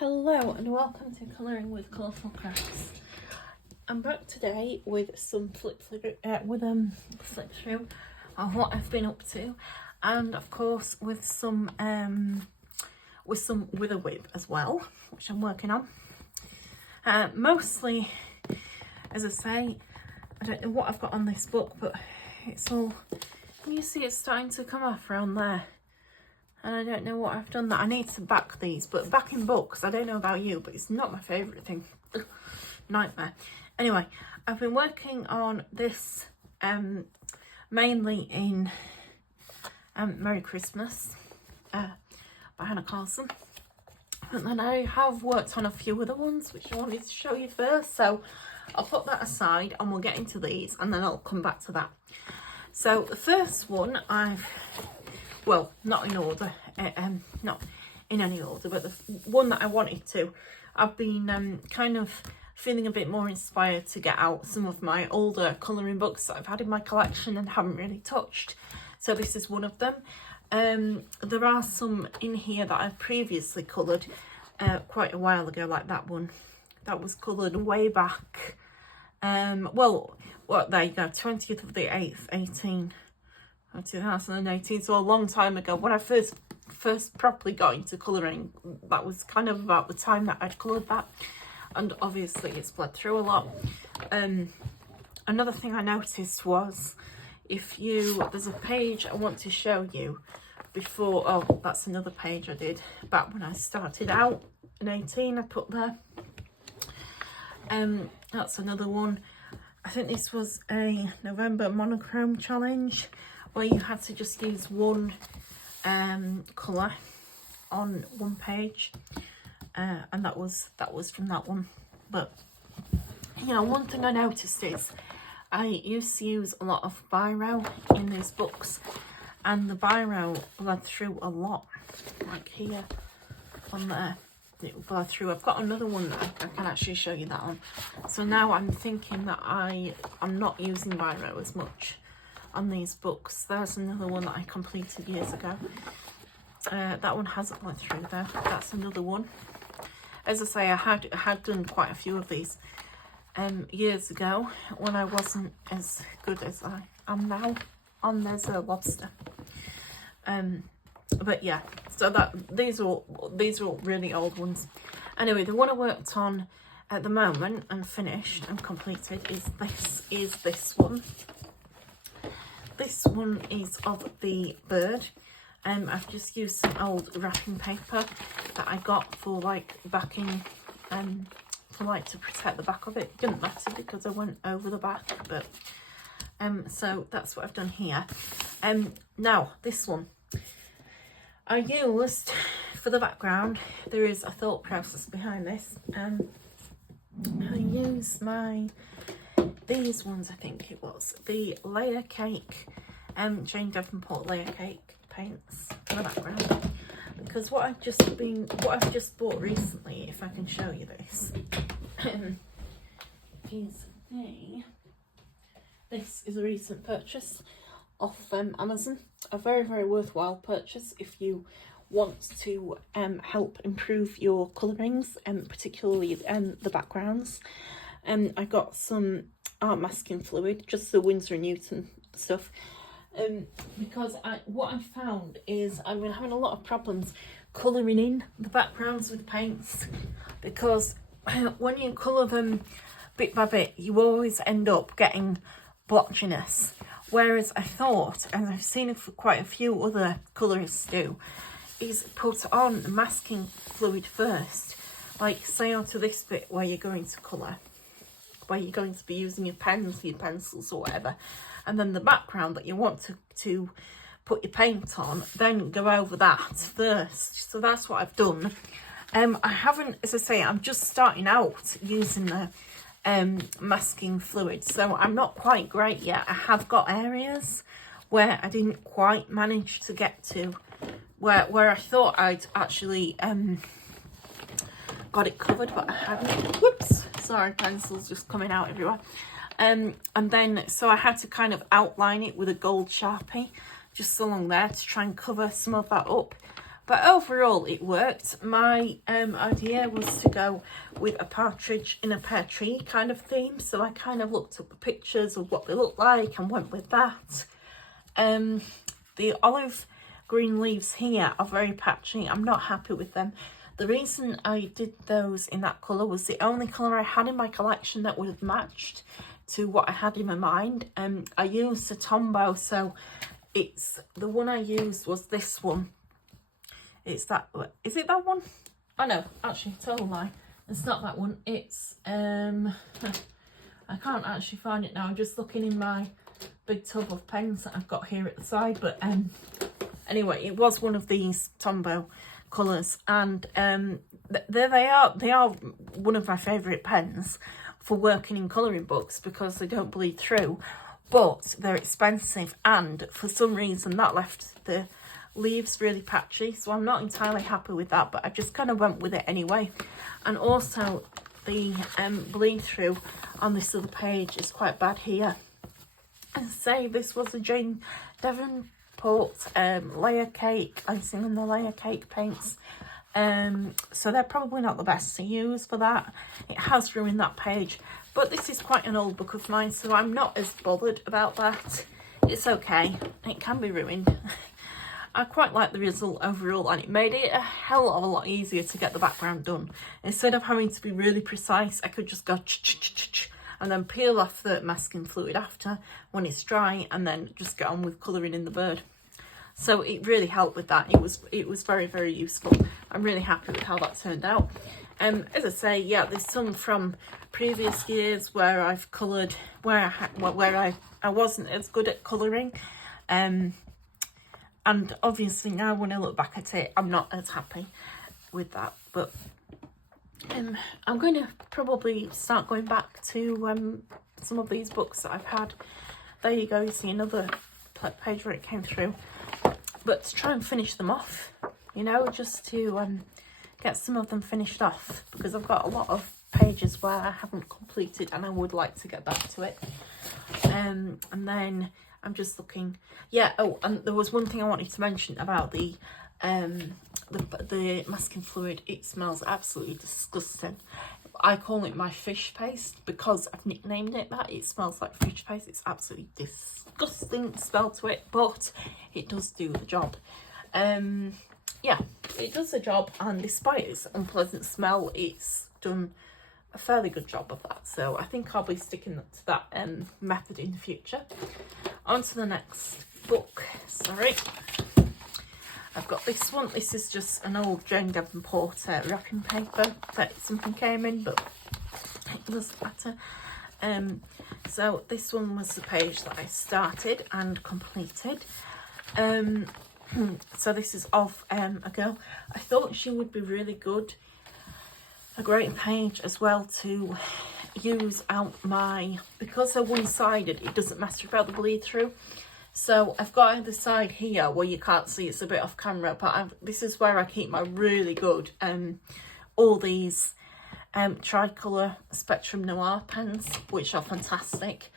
Hello and welcome to Colouring with Colourful Crafts. I'm back today with some flip through on what I've been up to, and of course with some with a whip as well, which I'm working on. Mostly, as I say, I don't know what I've got on this book, but it's all, can you see it's starting to come off around there? And I don't know what I've done that. I need to back these, but backing books, I don't know about you, but it's not my favourite thing. Nightmare. Anyway, I've been working on this mainly in Merry Christmas by Hanna Karlzon. And then I have worked on a few other ones, which I wanted to show you first. So I'll put that aside and we'll get into these and then I'll come back to that. So the first one well, not in order, not in any order, but the one that I wanted to, I've been kind of feeling a bit more inspired to get out some of my older colouring books that I've had in my collection and haven't really touched. So this is one of them. There are some in here that I've previously coloured quite a while ago, like that one. That was coloured way back, well, there you go, 20th of the 8th, 2018, so a long time ago. When I first properly got into colouring, that was kind of about the time that I'd coloured that, and obviously it's bled through a lot. Another thing I noticed was, there's a page I want to show you before, oh, that's another page I did back when I started out in 18, I put there. That's another one. I think this was a November monochrome challenge, where you had to just use one colour on one page, and that was from that one. But you know, one thing I noticed is I used to use a lot of biro in these books, and the biro bled through a lot, like here on there. It bled through. I've got another one that I can actually show you that on. So now I'm thinking that I'm not using biro as much on these books. There's another one that I completed years ago. That one hasn't bled through though. That's another one. As I say, I had done quite a few of these years ago when I wasn't as good as I am now on There's a Lobster. But yeah, so these are all really old ones. Anyway, the one I worked on at the moment and finished and completed is this one. This one is of the bird. I've just used some old wrapping paper that I got for like backing, to protect the back of it. It didn't matter because I went over the back, but so that's what I've done here. Now this one I used for the background. There is a thought process behind this. I used these ones, I think it was the layer cake, Jane Davenport layer cake paints in the background, because what I've just bought recently, if I can show you this, this is a recent purchase off Amazon, a very, very worthwhile purchase if you want to help improve your colourings, and particularly the backgrounds. I got some art masking fluid, just the Winsor & Newton stuff, because what I found is I've been having a lot of problems colouring in the backgrounds with paints, because when you colour them bit by bit, you always end up getting blotchiness. Whereas I thought, and I've seen it for quite a few other colourists do, is put on masking fluid first, like say onto this bit where you're going to colour, where you're going to be using your pens, your pencils or whatever, and then the background that you want to put your paint on, then go over that first. So that's what I've done. I haven't, as I say, I'm just starting out using the masking fluid, so I'm not quite great yet. I have got areas where I didn't quite manage to get to, where I thought I'd actually got it covered, but I hadn't. Whoops, sorry, pencils just coming out everywhere. And then so I had to kind of outline it with a gold Sharpie just along there to try and cover some of that up. But overall it worked. My idea was to go with a partridge in a pear tree kind of theme, so I kind of looked up the pictures of what they look like and went with that. The olive green leaves here are very patchy. I'm not happy with them. The reason I did those in that colour was the only colour I had in my collection that would have matched to what I had in my mind. I used a Tombow, so it's the one I used was this one. It's that, is it that one? Oh no, actually, total lie. It's not that one. It's, I can't actually find it now. I'm just looking in my big tub of pens that I've got here at the side. But anyway, it was one of these Tombow colours. And they are one of my favourite pens for working in colouring books because they don't bleed through. But they're expensive, and for some reason that left the leaves really patchy, so I'm not entirely happy with that, but I just kind of went with it anyway. And also the bleed through on this other page is quite bad here. And say this was a Jane Devonport layer cake, icing in the layer cake paints. So they're probably not the best to use for that. It has ruined that page, but this is quite an old book of mine, so I'm not as bothered about that. It's okay, it can be ruined. I quite like the result overall, and it made it a hell of a lot easier to get the background done. Instead of having to be really precise, I could just go and then peel off the masking fluid after when it's dry, and then just get on with colouring in the bird. So it really helped with that. It was very, very useful. I'm really happy with how that turned out. As I say, yeah, there's some from previous years where I've coloured where I wasn't as good at colouring, and obviously now when I look back at it, I'm not as happy with that. But I'm going to probably start going back to some of these books that I've had. There you go, you see another page where it came through. But to try and finish them off, you know, just to get some of them finished off, because I've got a lot of pages where I haven't completed and I would like to get back to it. And then I'm just looking, yeah, oh, and there was one thing I wanted to mention about the masking fluid. It smells absolutely disgusting. I call it my fish paste because I've nicknamed it that. It smells like fish paste. It's absolutely disgusting smell to it, but it does do the job. Yeah, it does the job, and despite its unpleasant smell, it's done a fairly good job of that. So I think I'll be sticking to that method in the future. On to the next book. Sorry, I've got this one. This is just an old Jane Devonport wrapping paper that something came in, but it doesn't matter. So this one was the page that I started and completed. So this is of a girl. I thought she would be really good, a great page as well to use out my, because they're one-sided, it doesn't matter about the bleed through. So I've got either side here where you can't see, it's a bit off camera, but this is where I keep my really good all these tricolour Spectrum Noir pens, which are fantastic.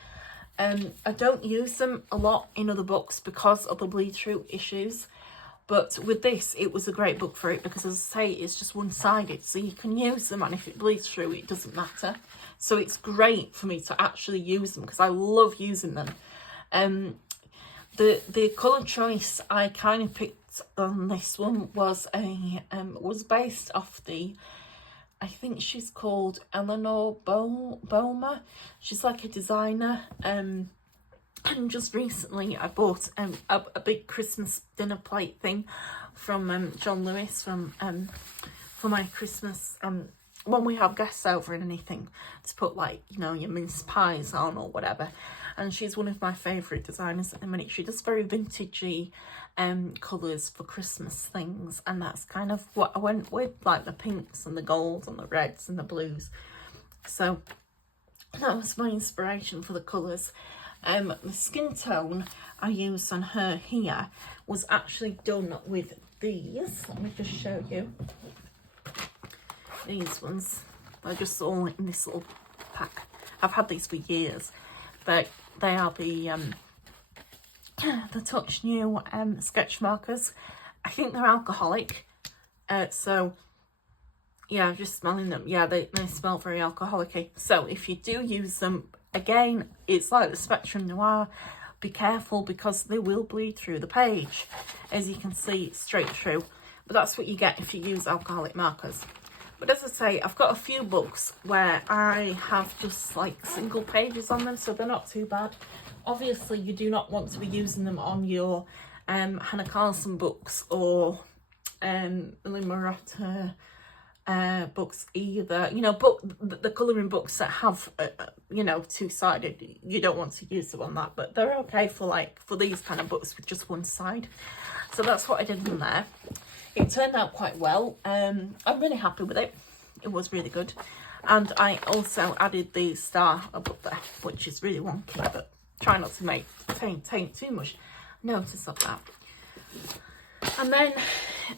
I don't use them a lot in other books because of the bleed through issues, but with this it was a great book for it because, as I say, it's just one-sided, so you can use them, and if it bleeds through it doesn't matter. So it's great for me to actually use them because I love using them. The colour choice I kind of picked on this one was based off the, I think she's called Eleanor Bomer. She's like a designer. And just recently I bought a big Christmas dinner plate thing from John Lewis for my Christmas when we have guests over and anything, to put, like, you know, your mince pies on or whatever. And she's one of my favourite designers at the minute. She does very vintagey colours for Christmas things, and that's kind of what I went with, like the pinks and the golds and the reds and the blues. So that was my inspiration for the colours. The skin tone I used on her here was actually done with these. Let me just show you. These ones, they're just all in this little pack. I've had these for years. They are the Touch New sketch markers. I think they're alcoholic. So yeah, just smelling them, yeah, they smell very alcoholic-y. So if you do use them, again, it's like the Spectrum Noir. Be careful, because they will bleed through the page, as you can see, straight through. But that's what you get if you use alcoholic markers. But as I say, I've got a few books where I have just like single pages on them, so they're not too bad. Obviously, you do not want to be using them on your Hanna Karlzon books or Millie Moratta books either. You know, the colouring books that have, you know, two-sided, you don't want to use them on that. But they're okay for like, for these kind of books with just one side. So that's what I did in there. It turned out quite well. I'm really happy with it. It was really good. And I also added the star above there, which is really wonky, but try not to take too much notice of that. And then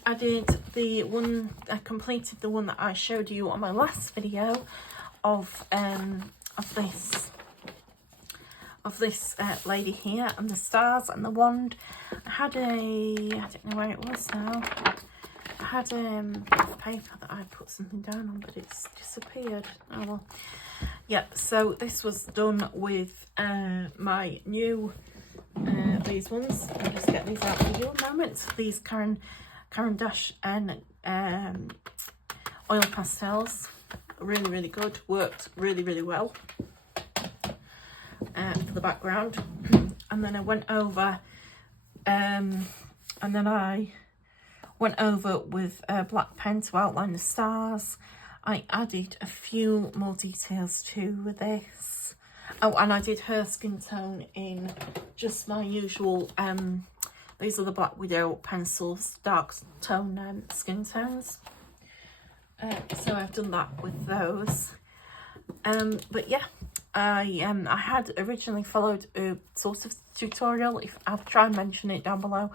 I did the one, I completed the one that I showed you on my last video of this lady here, and the stars and the wand. I had I don't know where it was now. I had a bit of paper that I put something down on, but it's disappeared. Oh well. Yeah, so this was done with my new, these ones. I'll just get these out for you a moment. These Caran d'Ache and oil pastels. Really, really good. Worked really, really well for the background. And then I went over, with a black pen to outline the stars. I added a few more details to this. Oh, and I did her skin tone in just my usual, these are the Black Widow pencils, dark tone skin tones. So I've done that with those. But yeah, I had originally followed a sort of tutorial, if I'll try and mention it down below,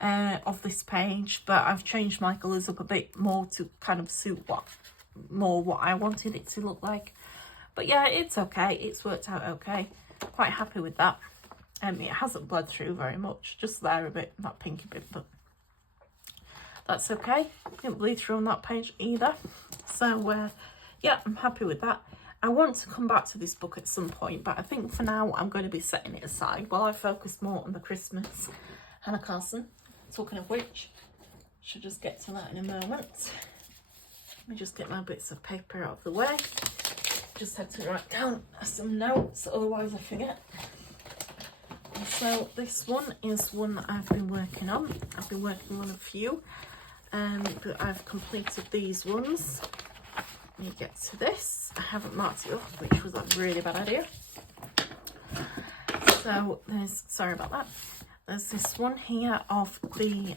of this page, but I've changed my colours up a bit more to kind of suit what I wanted it to look like. But yeah, it's okay, it's worked out okay. Quite happy with that. It hasn't bled through very much, just there a bit, that pinky bit, but that's okay. Didn't bleed through on that page either. So yeah, I'm happy with that. I want to come back to this book at some point, but I think for now I'm going to be setting it aside while I focus more on the Christmas Hanna Karlzon. Talking of which, should just get to that in a moment. Let me just get my bits of paper out of the way. Just had to write down some notes, otherwise I forget. And so this one is one that I've been working on. I've been working on a few, but I've completed these ones. Let me get to this. I haven't marked it up, which was a really bad idea. So there's, sorry about that. There's this one here of the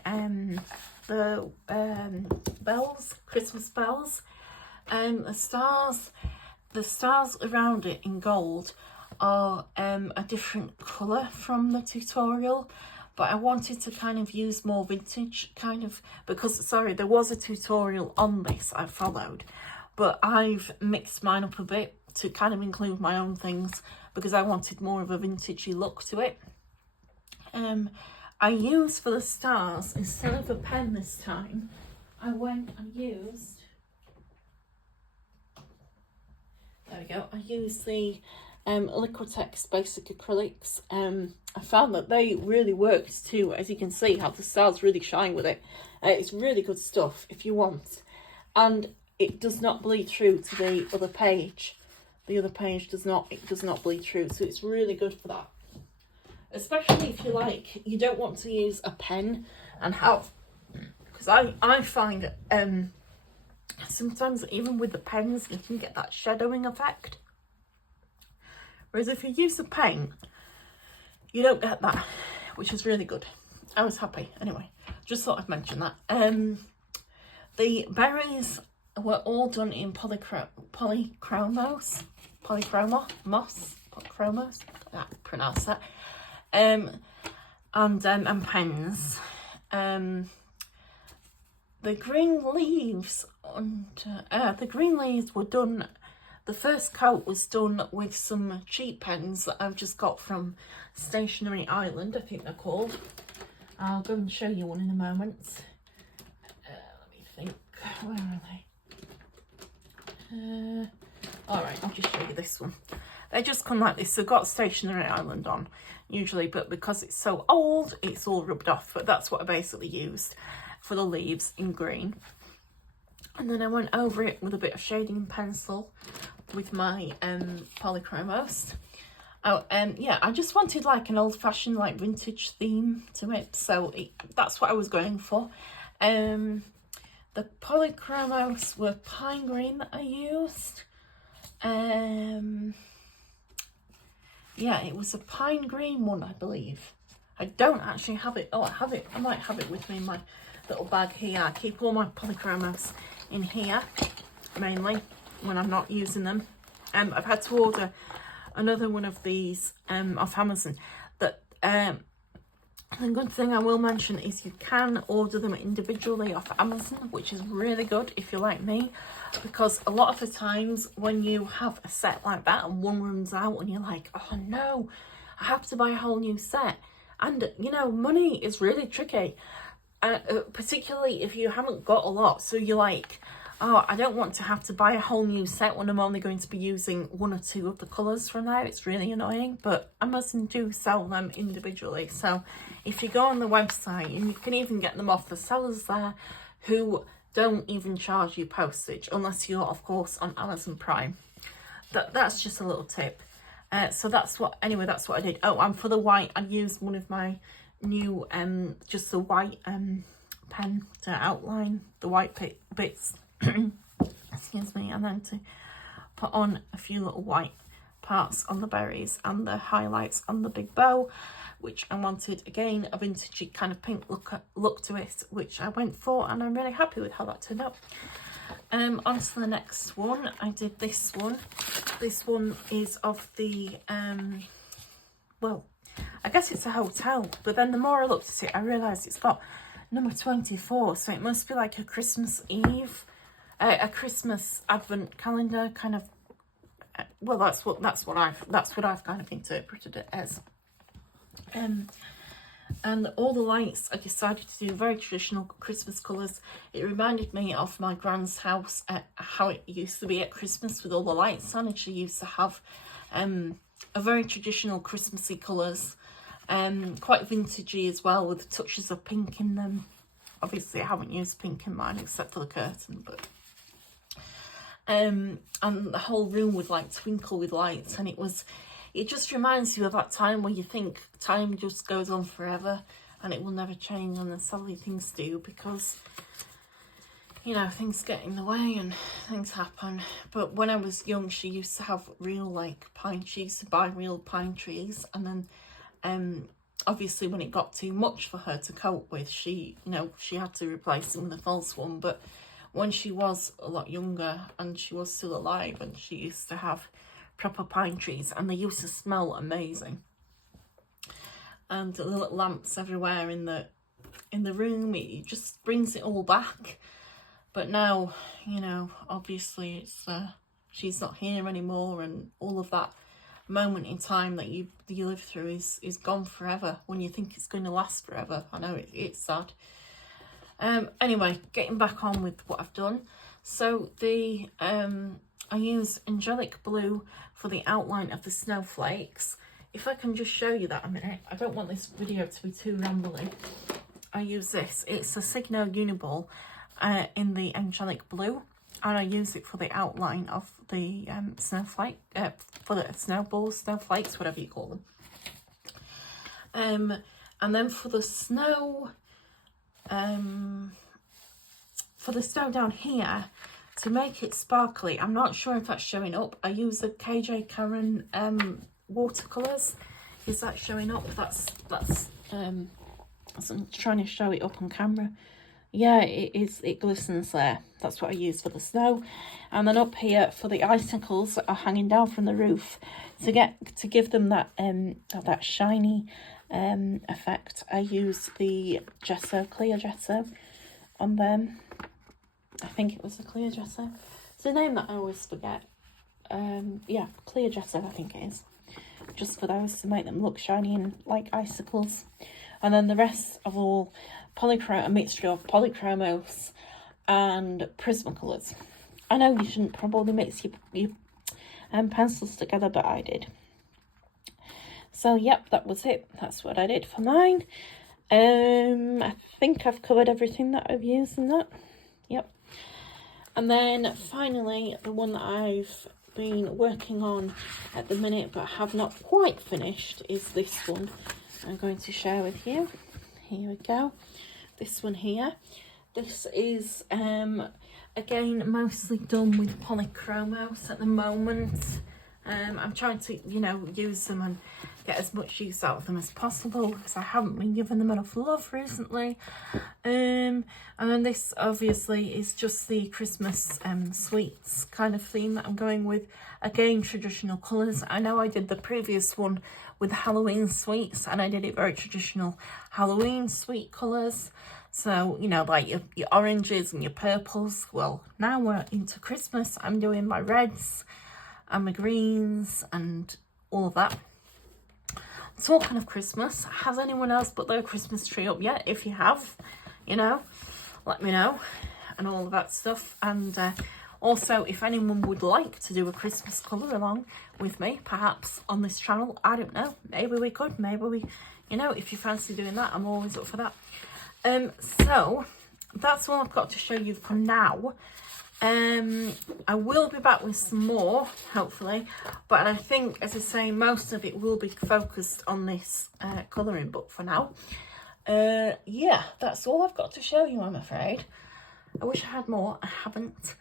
bells, Christmas bells. The stars around it in gold are a different colour from the tutorial, but I wanted to kind of use more vintage kind of, because sorry, there was a tutorial on this I followed, but I've mixed mine up a bit to kind of include my own things because I wanted more of a vintagey look to it. I used for the stars, instead of a pen this time, I went and used, there we go, I used the Liquitex Basic Acrylics. I found that they really worked too, as you can see how the stars really shine with it. It's really good stuff if you want, and it does not bleed through to the other page. The other page does not bleed through, so it's really good for that. Especially if you don't want to use a pen and have, because I find sometimes even with the pens you can get that shadowing effect, whereas if you use a pen you don't get that, which is really good. I was happy anyway, just thought I'd mention that. The berries were all done in polychromos, I can't pronounce that. And pens. The green leaves were done, the first coat was done with some cheap pens that I've just got from Stationery Island, I think they're called. I'll go and show you one in a moment. Where are they? Alright, I'll just show you this one. They just come like this. They've got stationary island on usually, but because it's so old, it's all rubbed off. But that's what I basically used for the leaves in green. And then I went over it with a bit of shading pencil with my polychromos. Oh, yeah, I just wanted like an old-fashioned, like vintage theme to it, so that's what I was going for. The polychromos were pine green that I used. Yeah, it was a pine green one, I believe. I don't actually have it. Oh, I have it. I might have it with me in my little bag here. I keep all my polychromos in here, mainly, when I'm not using them. I've had to order another one of these off Amazon. But the good thing I will mention is you can order them individually off Amazon, which is really good if you're like me, because a lot of the times when you have a set like that and one runs out and you're like, oh no, I have to buy a whole new set. And you know, money is really tricky, particularly if you haven't got a lot. So you're like, oh, I don't want to have to buy a whole new set when I'm only going to be using one or two of the colours from there. It's really annoying, but Amazon do sell them individually. So if you go on the website, and you can even get them off the sellers there who don't even charge you postage, unless you're, of course, on Amazon Prime. That's just a little tip. So that's what I did. Oh, and for the white, I used one of my new, just the white pen to outline the white bits. Excuse me, and then to put on a few little white parts on the berries and the highlights on the big bow, which I wanted, again, a vintagey kind of pink look to it, which I went for, and I'm really happy with how that turned out. On to the next one. I did this one. This one is of the well, I guess it's a hotel, but then the more I looked at it, I realised it's got number 24, so it must be like a Christmas Eve, a Christmas Advent calendar kind of. Well, that's what I've kind of interpreted it as. And all the lights, I decided to do very traditional Christmas colours. It reminded me of my grand's house, how it used to be at Christmas with all the lights on, and she used to have a very traditional Christmassy colours, quite vintagey as well, with touches of pink in them. Obviously I haven't used pink in mine except for the curtain, but and the whole room would like twinkle with lights, and it just reminds you of that time where you think time just goes on forever and it will never change, and then sadly things do, because you know, things get in the way and things happen. But when I was young, she used to have real like she used to buy real pine trees, and then obviously when it got too much for her to cope with, she had to replace them with a false one. But when she was a lot younger and she was still alive, and she used to have proper pine trees, and they used to smell amazing, and the little lamps everywhere in the room, it just brings it all back. But now, you know, obviously it's she's not here anymore, and all of that moment in time that you live through is gone forever, when you think it's going to last forever. I know it's sad. Anyway, getting back on with what I've done. So I use angelic blue for the outline of the snowflakes. If I can just show you that a minute. I don't want this video to be too rambly. I use this. It's a Signo Uniball in the angelic blue, and I use it for the outline of the snowflake, for the snowballs, snowflakes, whatever you call them. And then for the snow, down here, to make it sparkly, I'm not sure if that's showing up, I use the KJ Karen watercolours. Is that showing up? That's I'm trying to show it up on camera. Yeah, it is. It glistens there. That's what I use for the snow. And then up here for the icicles that are hanging down from the roof, to give them that that shiny effect, I use the gesso, clear gesso on them. I think it was a clear gesso. It's a name that I always forget. Yeah, clear gesso, I think it is. Just for those, to make them look shiny and like icicles. And then the rest of all a mixture of polychromos and Prismacolors. I know you shouldn't probably mix your pencils together, but I did. So yep, that was it. That's what I did for mine. I think I've covered everything that I've used in that. Yep. And then finally, the one that I've been working on at the minute but have not quite finished is this one I'm going to share with you. Here we go. This one here. This is again mostly done with polychromos at the moment. I'm trying to, you know, use them and get as much use out of them as possible because I haven't been giving them enough love recently. And then this obviously is just the Christmas sweets kind of theme that I'm going with. Again, traditional colours. I know I did the previous one with Halloween sweets and I did it very traditional Halloween sweet colours. So, you know, like your oranges and your purples. Well, now we're into Christmas. I'm doing my reds and my greens and all of that. Talking of Christmas, has anyone else put their Christmas tree up yet? If you have, you know, let me know and all of that stuff. And also, if anyone would like to do a Christmas colour along with me, perhaps on this channel, I don't know, maybe we could, maybe we, you know, if you fancy doing that, I'm always up for that. So that's all I've got to show you for now. I will be back with some more, hopefully, but I think, as I say, most of it will be focused on this colouring book for now. Yeah, that's all I've got to show you, I'm afraid. I wish I had more, I haven't,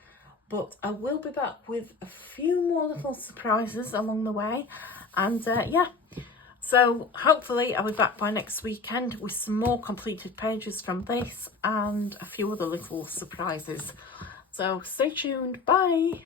but I will be back with a few more little surprises along the way, and yeah. So hopefully I'll be back by next weekend with some more completed pages from this and a few other little surprises. So stay tuned. Bye.